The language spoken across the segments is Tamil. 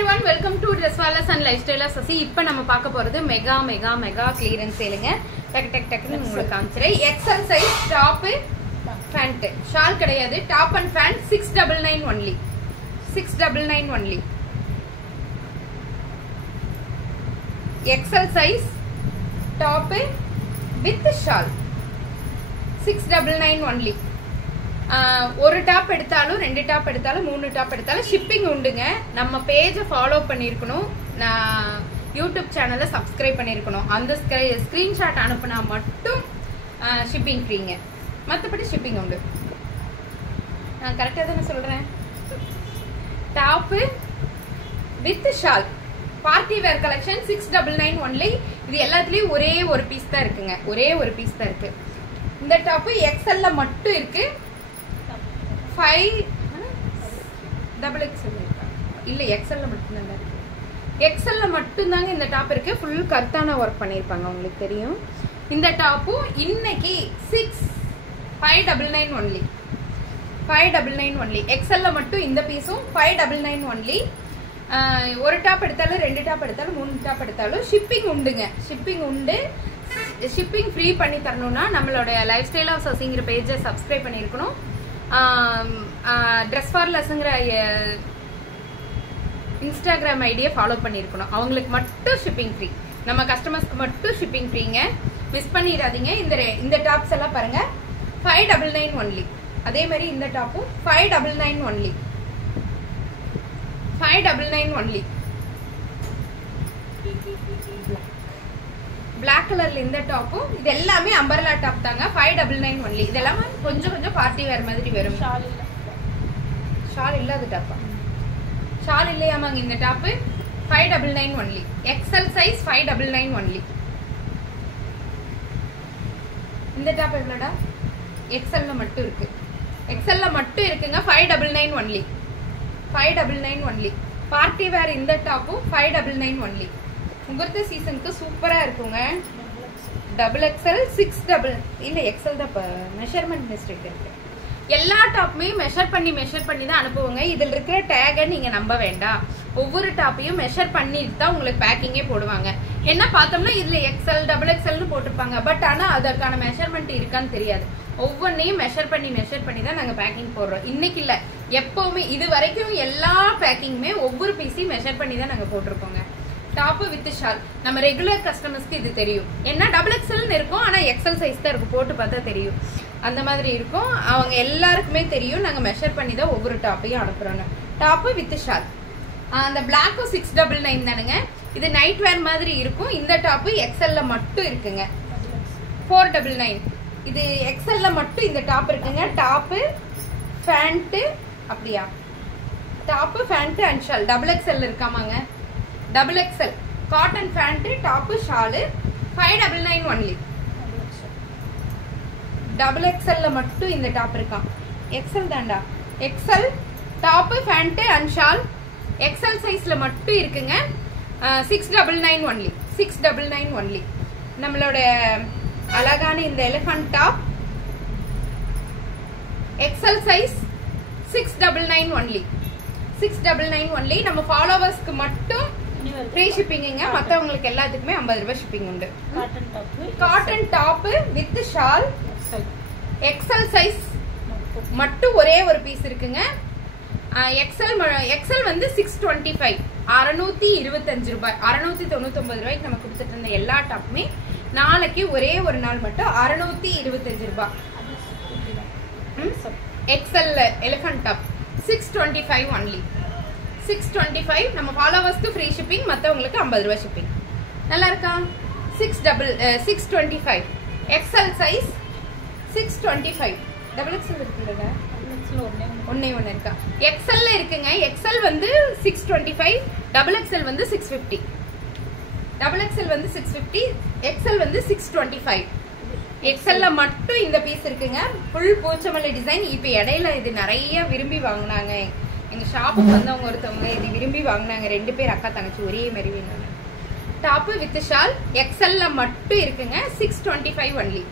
everyone, welcome to Dresswallas and Lifestyle Sasi. இப்போ நம்ம பார்க்க போறது மெகா கிளியரன்ஸ் சேலுங்க. டக்குன்னு உங்களுக்கு காமிச்சறேன். XL size top pant shawl கிடையாது. Top and pant 699 only. 699 only. XL size top with shawl 699 only. ஒரு டாப் எடுத்தாலும் ரெண்டு டாப் எடுத்தாலும் மூணு டாப் எடுத்தாலும் ஷிப்பிங் உண்டுங்க. நம்ம பேஜை ஃபாலோ பண்ணியிருக்கணும், நான் யூடியூப் சேனலை சப்ஸ்கிரைப் பண்ணியிருக்கணும். அந்த ஸ்க்ரீன்ஷாட் அனுப்புனா மட்டும் ஷிப்பிங் ஃப்ரீங்க, மற்றபடி ஷிப்பிங் உண்டு. நான் கரெக்டாக தானே சொல்கிறேன். Top with shawl party wear collection 699 only. இது எல்லாத்துலேயும் ஒரே ஒரு பீஸ் தான் இருக்குங்க, ஒரே ஒரு பீஸ் தான் இருக்கு. இந்த டாப்பு எக்ஸ்எல்ல மட்டும் இருக்கு. 5XXL இல்ல எக்ஸ்எல்ல மட்டும்தான் இருக்கு. எக்ஸ்எல்ல மட்டும்தாங்க இந்த டாப் இருக்கு. ஃபுல் கர்த்தான ஒர்க் பண்ணிருப்பாங்க, உங்களுக்கு தெரியும். இந்த டாப்பும் இன்னைக்கு 599 ஒன்லி. 599 ஒன்லி. எக்ஸ்எல்ல மட்டும் இந்த பீஸும் 599 ஒன்லி. ஒரு டாப் எடுத்தாலும் ரெண்டு டாப் எடுத்தாலும் மூணு டாப் எடுத்தாலும் ஷிப்பிங் உண்டுங்க. ஷிப்பிங் உண்டு. ஷிப்பிங் ஃப்ரீ பண்ணி தரணும்னா நம்மளோட லைஃப் ஸ்டைல் ஆஃப் சசிங்கிற பேஜை சப்ஸ்கிரைப் பண்ணியிருக்கணும். ட்ரெஸ்வார்லஸ்ங்கிற இன்ஸ்டாகிராம் ஐடியை ஃபாலோ பண்ணியிருக்கணும். அவங்களுக்கு மட்டும் ஷிப்பிங் ஃப்ரீ, நம்ம கஸ்டமர்ஸ்க்கு மட்டும் ஷிப்பிங் ஃப்ரீங்க. மிஸ் பண்ணிடாதீங்க. இந்த டாப்ஸ் எல்லாம் பாருங்க 599 ஒன்லி. அதே மாதிரி இந்த டாப்பும் 599 ஒன்லி. 599 ஒன்லி. பிளாக் கலர்ல இந்த டாப்பும் இது எல்லாமே அம்பர்லா டாப் தாங்க. 599 ஒன்லி. இதெல்லாம் கொஞ்சம் பார்ட்டி வேர் மாதிரி வரும். ஷால் இல்லாத டாப்பா? ஷால் இல்லையாமாங்க இந்த top. 599 only. XL size 599 only. இந்த டாப் எவ்வளோடா? எக்ஸ்எல்ல மட்டும் இருக்கு. எக்ஸ்எல்ல மட்டும் இருக்குங்க. 599 ஒன்லி. 599 ஒன்லி. பார்ட்டி வேர் இந்த டாப்பும் 599 ஒன்லி. முகூர்த்த சீசனுக்கு சூப்பரா இருக்குங்க. XXL 6 இல்ல எக்ஸ்எல் தான். மெஷர்மெண்ட் மிஸ்டேக் இருக்கு. எல்லா டாப்புமே மெஷர் பண்ணி தான் அனுப்புவாங்க. இதில் இருக்கிற டேகை நீங்க நம்ப வேண்டாம். ஒவ்வொரு டாப்பையும் மெஷர் பண்ணிட்டு தான் உங்களுக்கு பேக்கிங்கே போடுவாங்க. என்ன பார்த்தோம்னா இதுல XL XXLன்னு போட்டிருப்பாங்க. பட் ஆனா அதற்கான மெஷர்மெண்ட் இருக்கான்னு தெரியாது. ஒவ்வொன்றையும் மெஷர் பண்ணி தான் நாங்க பேக்கிங் போடுறோம். இன்னைக்கு இல்ல, எப்பவுமே இது வரைக்கும் எல்லா பேக்கிங்குமே ஒவ்வொரு பீஸையும் மெஷர் பண்ணி தான் நாங்க போட்டிருக்கோங்க. Top with shawl. நம்ம ரெகுலர் கஸ்டமர்ஸ்க்கு இது தெரியும். என்ன XXL இருக்கும், ஆனா XL சைஸ் தான் இருக்கும். போட்டு பார்த்தா தெரியும். அந்த மாதிரி இருக்கும். அவங்க எல்லாருக்குமே தெரியும். நாங்க மெஷர் பண்ணி தான் ஒவ்வொரு டாப்பையும் அனுப்புறோங்க. Top with shawl. அந்த பிளாக்கும் 699 தானுங்க. இது நைட் வேர் மாதிரி இருக்கும். இந்த டாப் XLல மட்டும் இருக்குங்க. 499. இது XLல மட்டும் இந்த டாப் இருக்குங்க. டாப் பேண்ட் அப்படியா? Top pant and shawl XXL இருக்காமாங்க. XXL cotton pant top shawl 599 only. XXL மட்டும் இந்த டாப் இருக்கான். XL தான்டா. XL top pant and shawl XL சைஸ்ல மட்டும் இருக்குங்க. 699 ஒன்லி. 699 ஒன்லி. நம்மளோட அழகான இந்த elephant top XL size 699 only. 699 only. நம்ம ஃபாலோவர்ஸ்க்கு மட்டும் ஃப்ரீ ஷிப்பிங்க. மற்றவங்களுக்கு எல்லாத்துக்குமே 50 ரூபாய் ஷிப்பிங் உண்டு. Cotton top with shawl XL size மட்டும் ஒரே ஒரு பீஸ் இருக்குங்க. XL வந்து 625 625 ரூபாய் 699 ரூபாய்க்கு நம்ம கொடுத்துட்டு இருந்த எல்லா டாப்புமே நாளைக்கு ஒரே ஒரு நாள் மட்டும் 625 ரூபாய். XL elephant top 625 only. 625. நம்ம ஃபாலோவர்ஸ்க்கு ஃப்ரீ ஷிப்பிங், மற்றவங்களுக்கு 50 ரூபாய் ஷிப்பிங். நல்லா இருக்கா? 625. XL size 625. XXL இருக்குல்ல, ஒன்னே ஒன்னு இருக்கா? XL இருக்குங்க. XL வந்து 625, XXL வந்து 650. XXL வந்து 650, XL வந்து 625. XLல மட்டும் இந்த பீஸ் இருக்குங்க. ஃபுல் பூச்சமல்லி டிசைன். இப்ப இடையில இது நிறைய விரும்பி வாங்கினாங்க. எங்க ஷாப்புக்கு வந்தவங்க ஒருத்தவங்க இது விரும்பி வாங்கினாங்க. 2 பேர் அக்கா தங்கச்சி ஒரே மாதிரி வேணும். டாப் வித் ஷால் XLல மட்டும் இருக்குங்க. 625 ஒன்லி.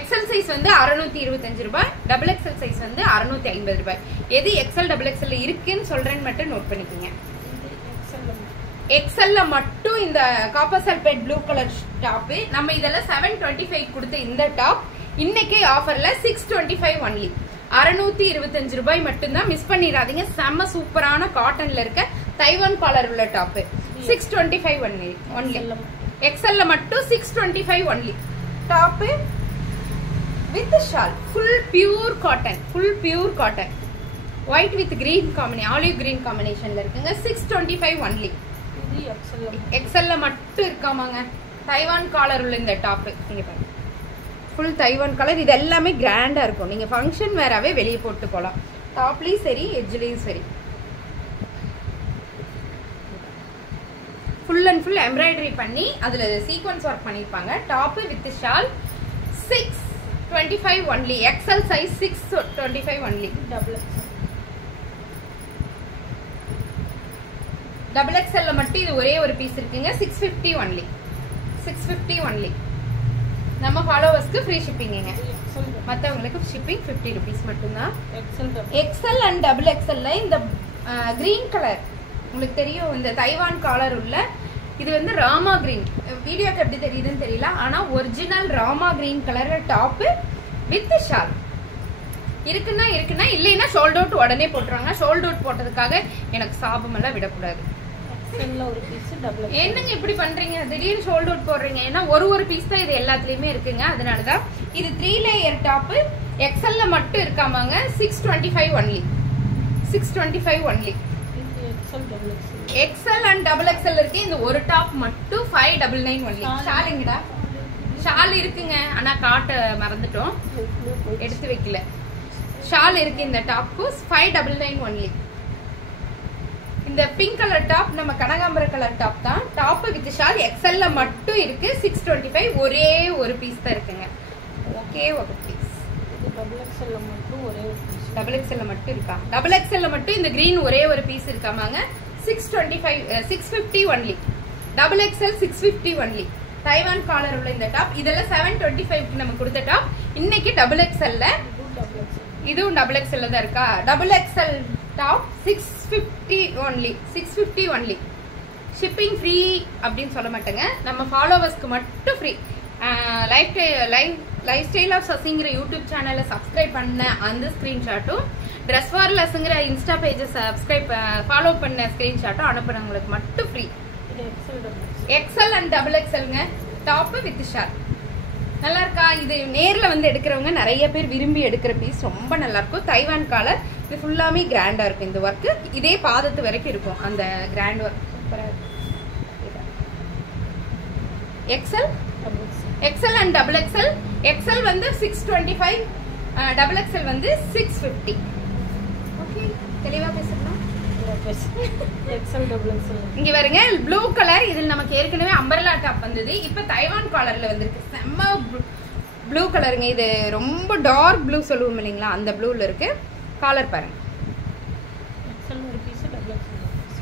XL சைஸ் வந்து 625 ரூபாய். XXL சைஸ் வந்து 650 ரூபாய். எது XL XXL இருக்குன்னு சொல்றேன்னு மட்டும் நோட் பண்ணிக்கோங்க. எக்ஸ்எல்ல மட்டும் இந்த copper sulphate blue colour top. நம்ம இதெல்லாம் 725 கொடுத்த இந்த டாப் இன்னைக்கு ஆஃபர்ல 625 ஒன்லி. 625 ரூபாய் மட்டும்தான். மிஸ் பண்ணிடாதீங்க. செம்ம சூப்பரான காட்டன்ல இருக்க தைவான் காலர் உள்ள டாப். 625 ஒன்லி. எக்ஸ்எல்ல மட்டும் 625 only. Top with shawl full pure cotton. Full pure cotton. White with green combination, olive green காம்பினேஷன்ல இருக்குங்க. 625 ஒன்லி. எக்ஸ்எல்ல மட்டும் இருக்காமாங்க. தைவான் காலர் உள்ள இந்த டாப் நீங்க பாருங்க. Full Taiwan colour. இது எல்லாமே கிராண்டா இருக்கும். நீங்க ஃபங்க்ஷன் வேறாவே வெளியே போட்டு போலாம். டாப்லயும் சரி, எட்ஜ்லயும் சரி. ஃபுல் அண்ட் ஃபுல் எம்ப்ராய்டரி பண்ணி அதுல சீக்வன்ஸ் ஒர்க் பண்ணிருப்பாங்க. Top with shawl 625 only. XL size 625 only. Double எக்ஸ்எல்ல மட்டும் இது ஒரே ஒரு பீஸ் இருக்குங்க. 650 ஒன்லி. 650 ஒன்லி. நம்ம ஃபாலோவர்ஸ்க்கு ஃப்ரீ ஷிப்பிங்க. மற்றவங்களுக்கு ஷிப்பிங் 50 ருபீஸ் மட்டும்தான். எக்ஸ்எல் அண்ட் டபுள் எக்ஸ்எல்ல இந்த கிரீன் கலர் உங்களுக்கு தெரியும். இந்த தைவான் காலர் உள்ள இது வந்து ராமா கிரீன். வீடியோக்கு எப்படி தெரியுதுன்னு தெரியல. ஆனா original Rama green colour top with shawl இருக்குன்னா இல்லைன்னா ஷோல்ட் அவுட் உடனே போட்டுருவாங்க. ஷோல்ட் அவுட் போட்டதுக்காக எனக்கு சாபம் எல்லாம் விடக்கூடாது. என்னங்க இப்படி பண்றீங்க? திடீர்னு ஷோல்ட் அவுட் போடுறீங்க. ஏன்னா ஒரு பீஸ் தான் இது எல்லாத்துலயுமே இருக்குங்க. அதனாலதான் இது 3 லேயர் டாப். எக்ஸ்எல்ல மட்டும் இருக்காமாங்க. 625 only. 625 only. XL and double XL இருக்கு. இந்த ஒரு டாப் மட்டும் 599 ஒன்லி. ஷால் எங்கடா? ஷால் இருக்குங்க. ஆனா காட்ட மறந்துட்டோம், எடுத்து வைக்கல. ஷால் இருக்கு. இந்த டாப்க்கு 599 ஒன்லி. இந்த பிங்க் கலர் டாப் நம்ம கனகாம்பர கலர் டாப் தான். டாப் வித் ஷால் எக்ஸ்எல்ல மட்டும் இருக்கு. 625 ஒரே ஒரு பீஸ் தான் இருக்குங்க. ஓகே, ஒரு பீஸ். டபுள் எக்ஸ்எல்ல மட்டும் ஒரே ஒரு பீஸ். டபுள் எக்ஸ்எல்ல மட்டும் இருக்கா? டபுள் எக்ஸ்எல்ல மட்டும் இந்த கிரீன் ஒரே ஒரு பீஸ் இருக்காமாங்க. 650 only. Double XL 650 only. Taiwan collar உள்ள இந்த டாப். இதெல்லாம் 725 நம்ம கொடுத்த டாப். இன்னைக்கு டபுள் எக்ஸ்எல்ல, இதுவும் டபுள் எக்ஸ்எல்ல தான் இருக்கா. Double XL top 650 only. 650 only. Shipping free அப்படின்னு சொல்ல மாட்டேங்க. நம்ம ஃபாலோவர்ஸ்க்கு மட்டும் ஃப்ரீ. லைஃப் ஸ்டைல் ஆஃப் சசிங்கிற யூடியூப் சேனலை சப்ஸ்கிரைப் பண்ண அந்த ஸ்கிரீன்ஷாட்டும், ட்ரெஸ் ஃபார் லெஸ்ங்கிற இன்ஸ்டா பேஜை சப்ஸ்கிரைப் ஃபாலோ பண்ண ஸ்கிரீன்ஷாட்டும் அனுப்புறவங்களுக்கு மட்டும் ஃப்ரீ. எக்ஸ்எல் அண்ட் டபுள் எக்ஸ்எல்ங்க. டாப் வித் ஷால் நல்லா இருக்கா? இது நேர்ல வந்து எடுக்கிறவங்க நிறைய பேர் விரும்பி எடுக்கிற பீஸ். ரொம்ப நல்லா இருக்கும். Taiwan collar. இது ஃபுல்லாமே கிராண்டா இருக்கும். இந்த ஒர்க் இதே பாதத்து வரைக்கும் இருக்கும். அந்த கிராண்ட் ஒர்க் சூப்பரா இருக்கு. XL and double XL. XL வந்து 625, டபுள் எக்ஸ்எல் வந்து 650. ஓகே, தெளிவா பேசணும். இங்க பாருங்க, ப்ளூ கலர். இதில் நமக்கு ஏற்கனவே அம்பர்லா டாப் வந்தது. இப்ப தைவான் காலர்ல வந்திருக்கு. செம்ம ப்ளூ கலருங்க. இது ரொம்ப டார்க் ப்ளூ சொல்லுவோம் இல்லைங்களா, அந்த ப்ளூல இருக்கு. காலர் பாருங்க.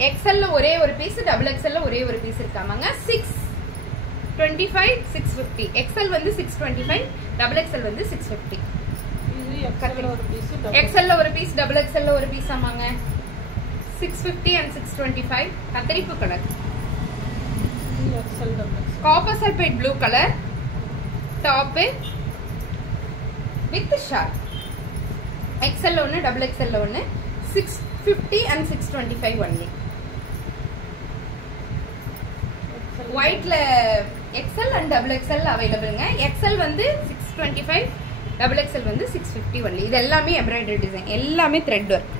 எக்ஸ்எல்ல ஒரே ஒரு பீஸ், டபுள் எக்ஸ்எல்ல ஒரே ஒரு பீஸ் இருக்காமாங்க. 625, 650. எக்ஸ்எல் வந்து 625, டபுள் எக்ஸ்எல் வந்து 650. எக்ஸ்எல்ல ஒரு பீஸ், டபுள் எக்ஸ்எல்ல ஒரு பீஸ் ஆமாங்க. 650 and 625. கத்தரிப்பு colour. Copper sulphate blue colour top with shawl. XL ஒன்னு, டபுள் எக்ஸ்எல் ஒன்னு. 650 and 625 ஒன்லி. ஒயிட்ல எக்ஸ்எல் அண்ட் டபுள் எக்ஸ்எல் அவைலபிள்ங்க. எக்ஸ்எல் வந்து 625, டபுள் எக்ஸ்எல் வந்து 650 ஒன்லி. இது எல்லாமே எம்ப்ராய்டரி டிசைன், எல்லாமே த்ரெட் ஒர்க்.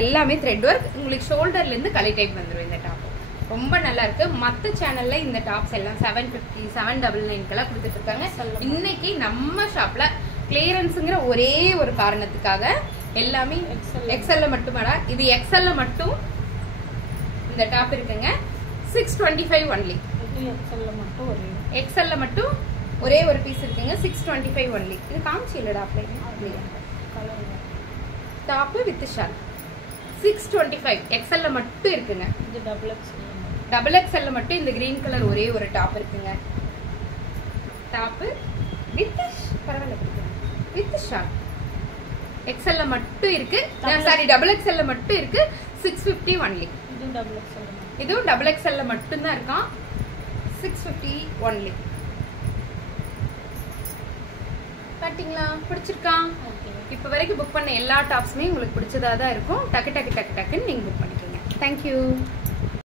எல்லாமே த்ரெட் ஒர்க். உங்களுக்கு ஷோல்டர்ல இருந்து கலை டைப் வந்துடும். இந்த டாப் ரொம்ப நல்லா இருக்கு. மற்ற சேனல்ல இந்த டாப்ஸ் எல்லாம் 750, 799 கொடுத்துட்டு இருக்காங்க. இன்னைக்கு நம்ம ஷாப்ல கிளியரன்ஸ்ங்கிற ஒரே ஒரு காரணத்துக்காக எல்லாமே எக்ஸ்எல்ல மட்டுமாடா. இது எக்ஸ்எல்ல மட்டும் இந்த டாப் இருக்குங்க. 625 ஒன்லி. எக்ஸ்எல்ல மட்டும் ஒரே ஒரு பீஸ் இருக்குங்க. 625 ஒன்லி. இது காமிச்சு இல்லடா அப்படியே. Top with shawl 625. எக்ஸ்எல்ல மட்டும் இருக்குங்க. இது டபுள் எக்ஸ்எல்ல மட்டும் இந்த கிரீன் கலர் ஒரே ஒரு டாப் இருக்குங்க. டாப் வித் பரவாயில்ல வித் ஷால். எக்ஸ்எல்ல மட்டும் இருக்கு. சாரி, டபுள் எக்ஸ்எல்ல மட்டும் இருக்கு. 650 ஒன்லி. இதுவும் டபுள் எக்ஸ்எல்ல மட்டும்தான் இருக்கான். 650 ஒன்லி. பாத்தீங்களா? பிடிச்சிருக்கா? இப்போ வரைக்கும் புக் பண்ண எல்லா டாப்ஸுமே உங்களுக்கு பிடிச்சதா தான் இருக்கும். டக்கு டக்கு டக்கு டக்குன்னு நீங்கள் புக் பண்ணிக்கோங்க. தேங்க்யூ.